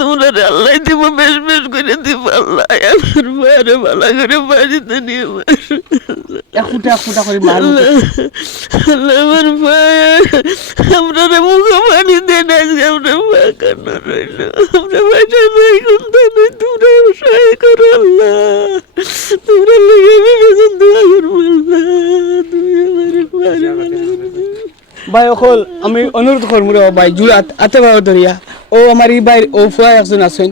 তোমরা আল্লাহ দিব বেশ বেশ করে দিব আল্লাহ আমার মায়ের ভালো করে বাড়িতে নিয়ে একুটা একুটা করে মার মুখে আল্লাহ আমার মায়া আমরা মুখে পানি দিয়ে না আমরা মা কান্না রইল আমরা বাসা যাই কোনটা নেই তোমরা সহায় করো আল্লাহ তোমরা লেগে বেজন দোয়া করবো আল্লাহ তুমি আমার ভাই অকল আমি অনুরোধ করবো রে ভাই জুড়াত আতে ভাই ধরিয়া ও আমার ই ভাই ও ফুয়া একজন আছেন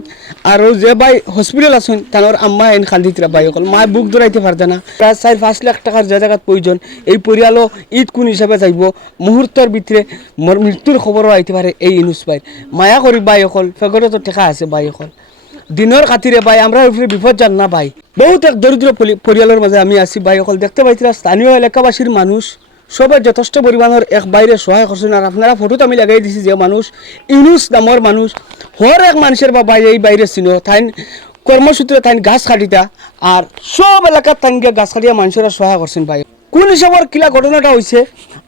আর ও যে ভাই হসপিটাল আছেন তার আম্মা এন খান্দিতরা ভাই অকল মা বুক ধরাইতে পারতে না প্রায় 4-5 লাখ টাকার যে জায়গাত প্রয়োজন এই পরিয়ালও ঈদ কোন হিসাবে যাইব মুহূর্তের ভিতরে মৃত্যুর খবরও আইতে পারে এই ইনুস ভাই মায়া করি ভাই অকল ফেগরে তো টেকা আছে ভাই অকল দিনের খাতিরে ভাই আমরা উপরে বিপদ জান না ভাই বহুত এক দরিদ্র পরিয়ালের মাঝে আমি আছি ভাই অকল দেখতে পাইছিলাম স্থানীয় এলাকাবাসীর মানুষ সবাই যথেষ্ট পরিমাণের এক বাইরে সহায় করছেন আর আপনারা ফটোতে আমি লাগাই দিছি যে মানুষ ইউনুস নামের মানুষ হর এক মানুষের বা ভাই এই বাইরে ছিল তাই কর্মসূত্রে তাই গাছ কাটিতা আর সব এলাকার তাই গাছ কাটিয়া মানুষেরা সহায় করছেন ভাই কোন হিসাবের কিলা ঘটনাটা হয়েছে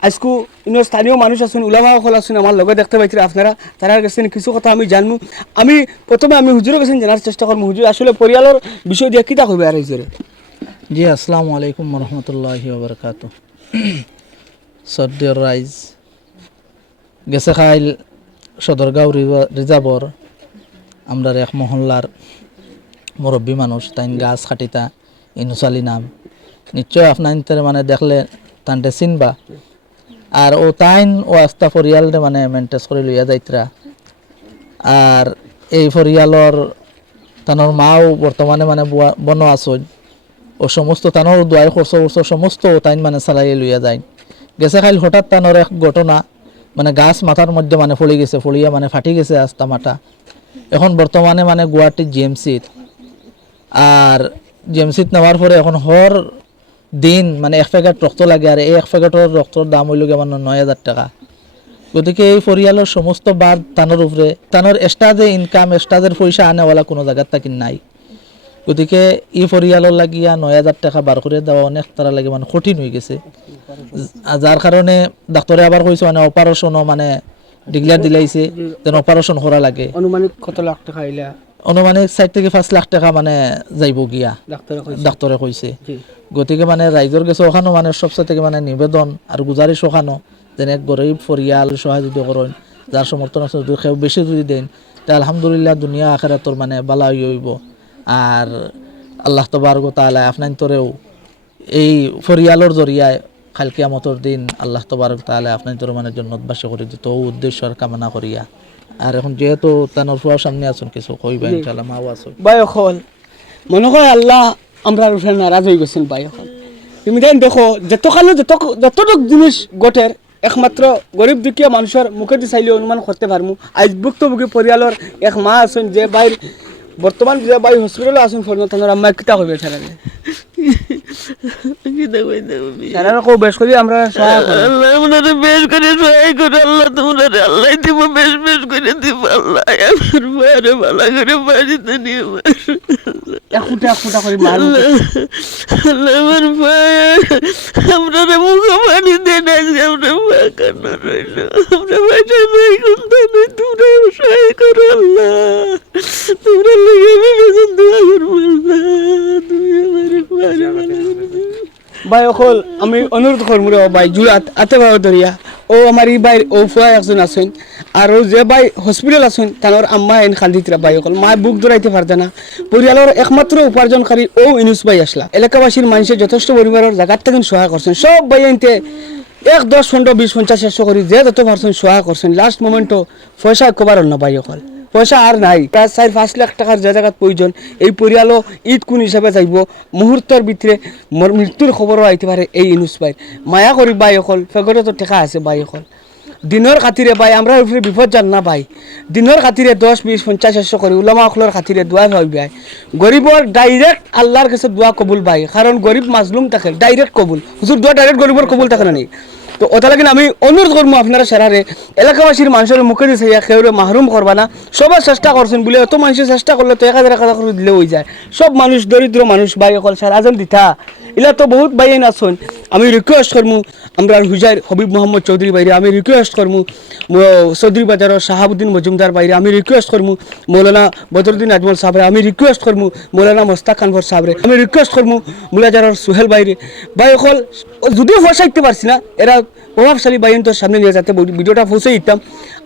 আজকু ইনো স্থানীয় মানুষ আছেন উলামা সকল আছেন আমার লগে দেখতে পাইছিল আপনারা তারা গেছেন কিছু কথা আমি জানবো আমি প্রথমে আমি হুজুরে গেছেন জানার চেষ্টা করবো হুজুর আসলে পরিয়ালের বিষয় দিয়ে কিতা হইবে আর হুজুরে জি আসসালামু আলাইকুম রহমতুল্লাহি ওবরকাত সদ্যর রাইজ গেছে খাইল সদরগাঁও রিজার্ভর আমরা এক মহল্লার মুরব্বী মানুষ তাই গাছ খাটিতা ইনুসালি নাম নিশ্চয় আপনার মানে দেখলে তানটে চিনবা আর ও তাইন ও আস্তা পরিয়ালরে মানে মেনটেজ করে লইয়া যাইতরা আর এই পরিয়ালর তানোর মাও বর্তমানে মানে বন আসন ও সমস্ত তানোর দোয়াই খরচ সমস্ত তাইন মানে চালাই লইয়া যায় গেছে খাইল হঠাৎ তানোর এক ঘটনা মানে গাছ মাথার মধ্যে মানে ফলি গেছে ফলিয়া মানে ফাটি গেছে আস্তা মাথা এখন বর্তমানে মানে গুয়াহাটি জিএমসির আর জিএমসিত নেওয়ার পরে এখন হর দিন মানে 1 প্যাকেট রক্ত লাগে আর এই 1 প্যাকেটের রক্তর দাম হইল মানে 9,000 টাকা গতিকে এই পরিয়ালের সমস্ত বাদ তানোর উপরে তানোর এক্সট্রা যে ইনকাম এক্সট্রাদের পয়সা আনেওয়ালা কোনো জায়গার থাকি নাই গতিকে এই পরিয়ালের লাগিয়া 9,000 টাকা বার করে দেওয়া অনেক তারা লাগে মানে কঠিন হয়ে গেছে যার কারণে ডাক্তারে আবার কইছে মানে অপারেশনও মানে ডিক্লেয়ার দিলাইছে যেন অপারেশন করা লাগে আনুমানিক কত লাখ টাকা আইলা অনুমানিক 4 থেকে 5 লাখ টাকা মানে যাইব গিয়া ডাক্তারে কইছে গতিকে মানে রাইজর গেছে ওখানো মানে সবচেয়ে থেকে মানে নিবেদন আর গুজারিশ ওখানো যেন এক গরিব পরিয়াল সহায় যদি করেন যার সমর্থন আছে যদি কেউ বেশি যদি দেন তা আলহামদুলিল্লাহ দুনিয়া আখিরাতর মানে বালা হইব আর আল্লাহ তাবারক ওয়া তাআলা আপনার তোরেও এই পরিয়ালর জরিয়ায় কাল কিয়ামতের দিন আল্লাহ তাবারক ওয়া তাআলা আপনার তোর মানে জান্নাতবাসী করে দিত উদ্দেশ্য আর কামনা করিয়া আর এখন যেহেতু তানোর ফুয়ার সামনে আছেন কিছু কইবা ইনশাআল্লাহ মাও আছে ভাই অকল মনে হয় আল্লাহ আমরা উপরে নারাজ হয়ে গেছেন ভাই অকল তুমি তাই দেখো যতটুক জিনিস গোটের একমাত্র গরিব দুঃখীয়া মানুষের মুখে দিয়ে চাইলে অনুমান করতে পারমু আজ ভুক্তভোগী পরিয়ালের এক মা আছেন যে ভাই বর্তমান যে ভাই হসপিটালে আছেন ফোন তানোর আম্মা কিতা হইবে ছাড়া সারা কো বেশ করে আমরা সহায় করি আল্লাহ আপনারা বেশ করে সহায় করো আল্লাহ তোমরা আল্লাহ দিব বেশ বেশ করে দিব আল্লাহ আমার মায়ের ভালো করে বাড়িতে নিয়ে একুটা করে মার মুখে আল্লাহ আমার মায়া আমরা মুখে পানি দিয়ে না আমরা মা কান্না রইল আমরা বাসা যাই কোনটা নেই তোমরা সহায় করো আল্লাহ তোমরা লেগে বেজন দোয়া করবো আল্লাহ তুমি আমার ভাই অকল আমি অনুরোধ করবো রে ভাই জুড়াত আতে ভাই ধরিয়া ও আমার ই ভাই ও ফুয়া একজন আছেন আর ও যে ভাই হসপিটাল আছেন তার আম্মা এন খান্দিতরা ভাই অকল মা বুক ধরাইতে পারতে না পরিয়ালের একমাত্র উপার্জনকারী ও ইনুস ভাই আসলা এলাকাবাসীর মানুষের যথেষ্ট পরিবারের জায়গার থেকে সহায় করছেন সব ভাই আনতে 1, 10, 15, 20, 50, 100 করে যে যত পারছেন সহায় করছেন লাস্ট মোমেন্টও পয়সা কবার না ভাই অকল পয়সা আর নাই প্রায় 4-5 লাখ টাকার যে জায়গাত প্রয়োজন এই পরিয়ালও ঈদ কোন হিসাবে যাইব মুহূর্তের ভিতরে মৃত্যুর খবরও আইতে পারে এই ইনুস ভাই মায়া করি ভাই অকল ফেগরে তো টেকা আছে ভাই অকল দিনের খাতিরে ভাই আমরা উপরে বিপদ জান না ভাই দিনের খাতিরে 10, 20, 50, 100 করে উলামা সকলের খাতিরে দোয়া ভাই ভাই গরিবর ডাইরেক্ট আল্লাহর কাছে দোয়া কবুল ভাই কারণ গরিব মাজলুম থাকে ডাইরেক্ট কবুল হুজুর দোয়া ডাইরেক্ট গরিবর কবুল থাকে না তো ওটা লাগে আমি অনুরোধ করবো আপনারা সেরারে এলাকাবাসীর মানুষের মুখে দিছে কেউরে মাহরুম করবা না সবাই চেষ্টা করছেন বলে এত মানুষের চেষ্টা করলে তো 1,000 করে দিলে হয়ে যায় সব মানুষ দরিদ্র মানুষ ভাই অকল সার আজম দিতা এলা তো বহুত ভাই আছেন আমি রিকোয়েস্ট করবো আমরা হুজাইর হবিব মোহাম্মদ চৌধুরী বাইরে আমি রিকোয়েস্ট করবো চৌধুরী বাজারের শাহাবুদ্দিন মজুমদার বাইরে আমি রিকোয়েস্ট করবো মৌলানা বদরুদ্দিন আজমল সাহেব আমি রিকোয়েস্ট করবো মৌলানা মোস্তাক খানফর সাহেব আমি রিকোয়েস্ট করবো মুলাজারের সুহেল বাইরে ভাই অকল যদিও ফসাইতে পারছি না এরা প্রভাবশালী বাইন্তর সামনে নিয়ে যাতে ভিডিওটা পৌঁছে দিতাম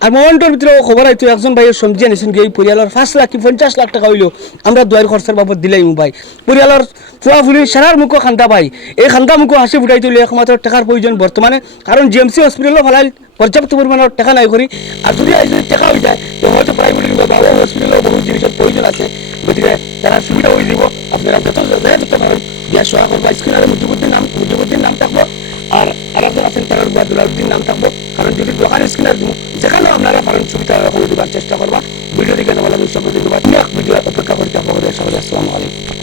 আর মোমেন্টের ভিতরে খবর হয়তো একজন ভাইয়ের সমঝে নিয়েছেন এই পরিয়ালের 5 লাখ কি 50 লাখ টাকা হইলো আমরা দোয়ার খরচার বাবদ দিলাই ভাই পরিয়ালের ফুয়াফুরি সারার মুখো খান্দা ভাই এই খান্দা মুখো হাসি ফুটাই তুলে একমাত্র টাকার প্রয়োজন বর্তমানে কারণ জিএমসি হসপিটালও ফেলাই পর্যাপ্ত পরিমাণের টাকা নাই করি আর যদি টাকা হয়ে যায় তো হয়তো প্রাইভেট বাবা হসপিটালও বহু জিনিসের প্রয়োজন আছে গতিকে তারা সুবিধা হয়ে যাব আপনারা যত পারেন গ্যাস সহায় করবা স্ক্রিনারে মুজিবুদ্দিন নাম থাকবো আর আরেকজন আছেন তার দুলাউদ্দিন নাম থাকবো কারণ যদি দোকানের স্ক্রিনার দিব যেখানেও আপনারা পারেন সুবিধা দেওয়ার চেষ্টা করবা ভিডিও দেখে নেওয়া লাগে সব ভিডিও অপেক্ষা করতে হবে আসসালামু আলাইকুম